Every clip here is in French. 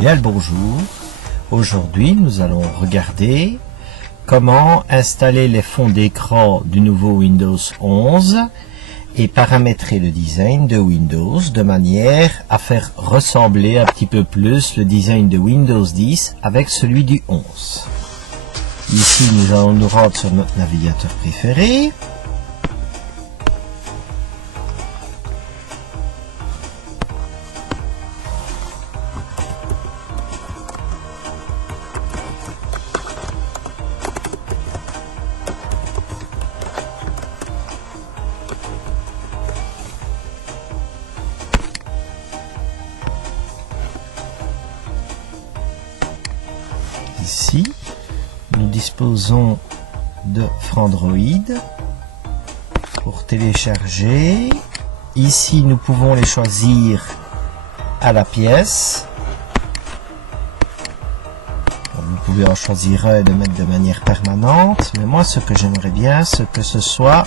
Bien le bonjour. Aujourd'hui, nous allons regarder comment installer les fonds d'écran du nouveau Windows 11 et paramétrer le design de Windows de manière à faire ressembler un petit peu plus le design de Windows 10 avec celui du 11. Ici, nous allons nous rendre sur notre navigateur préféré. Ici, nous disposons de Frandroid pour télécharger. Ici, nous pouvons les choisir à la pièce. Vous pouvez en choisir un et le mettre de manière permanente. Mais moi, ce que j'aimerais bien, c'est que ce soit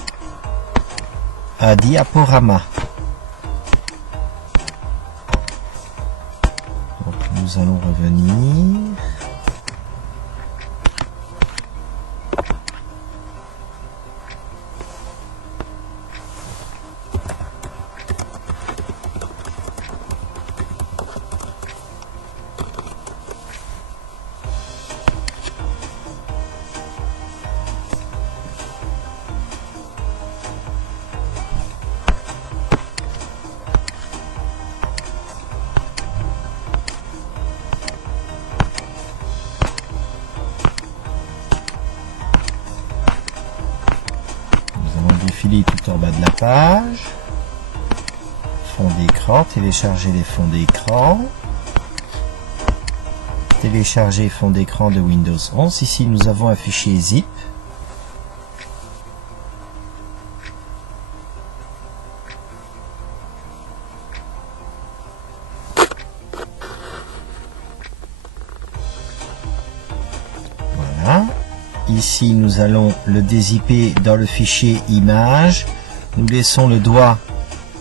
un diaporama. Donc, nous allons revenir. Défiler tout en bas de la page, fond d'écran, télécharger les fonds d'écran, télécharger fond d'écran de Windows 11. Ici nous avons un fichier zip. Voilà. Ici, nous allons le dézipper dans le fichier image. Nous laissons le doigt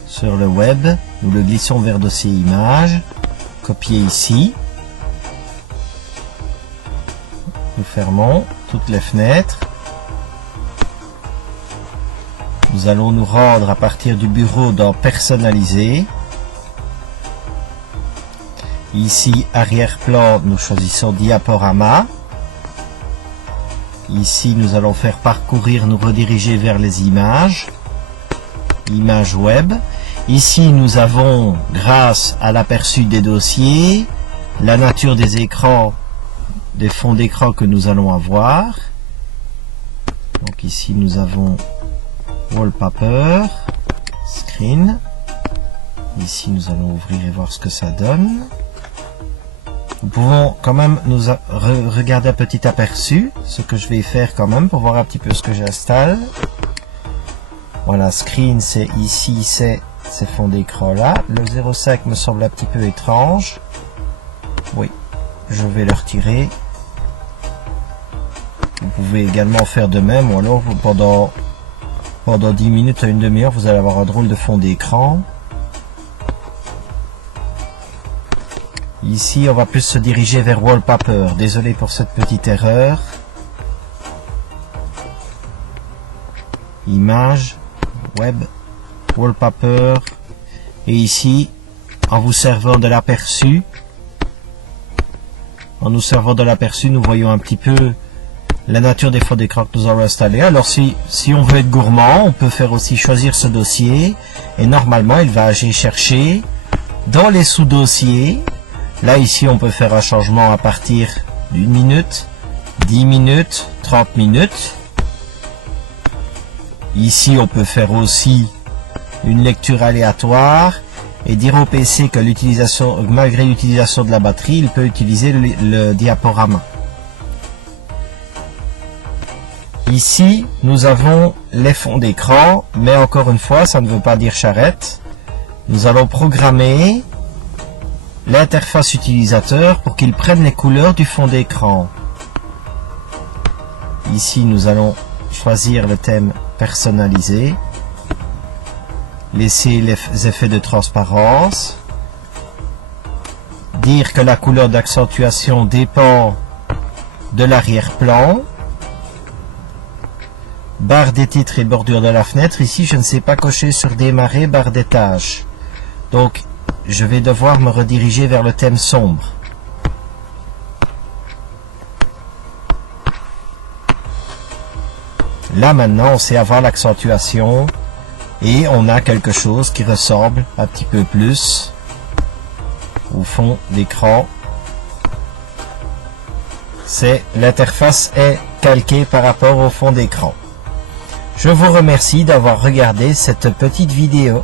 sur le web. Nous le glissons vers dossier image. Copier ici. Nous fermons toutes les fenêtres. Nous allons nous rendre à partir du bureau dans personnaliser. Ici, arrière-plan, nous choisissons diaporama. Ici, nous allons faire parcourir, nous rediriger vers les images. Images web. Ici, nous avons, grâce à l'aperçu des dossiers, la nature des écrans, des fonds d'écran que nous allons avoir. Donc ici, nous avons Wallpaper, Screen. Ici, nous allons ouvrir et voir ce que ça donne. Nous pouvons quand même nous regarder un petit aperçu, ce que je vais faire quand même pour voir un petit peu ce que j'installe. Voilà, Screen, c'est ici, c'est ces fonds d'écran là. Le 0,5 me semble un petit peu étrange. Oui, je vais le retirer. Vous pouvez également faire de même, ou alors pendant 10 minutes à une demi-heure, vous allez avoir un drôle de fond d'écran. Ici, on va plus se diriger vers Wallpaper. Désolé pour cette petite erreur. Image, Web, Wallpaper. Et ici, en vous servant de l'aperçu, nous voyons un petit peu la nature des fonds d'écran que nous avons installés. Alors, si on veut être gourmand, on peut faire aussi choisir ce dossier. Et normalement, il va aller chercher dans les sous-dossiers. Là, ici, on peut faire un changement à partir d'1 minute, 10 minutes, 30 minutes. Ici, on peut faire aussi une lecture aléatoire et dire au PC que malgré l'utilisation de la batterie, il peut utiliser le diaporama. Ici, nous avons les fonds d'écran, mais encore une fois, ça ne veut pas dire charrette. Nous allons programmer l'interface utilisateur pour qu'il prenne les couleurs du fond d'écran. Ici, nous allons choisir le thème personnalisé, laisser les effets de transparence, dire que la couleur d'accentuation dépend de l'arrière-plan. Barre des titres et bordure de la fenêtre. Ici, je ne sais pas cocher sur démarrer, barre des tâches. Donc, je vais devoir me rediriger vers le thème sombre. Là, maintenant, on sait avoir l'accentuation et on a quelque chose qui ressemble un petit peu plus au fond d'écran. L'interface est calquée par rapport au fond d'écran. Je vous remercie d'avoir regardé cette petite vidéo.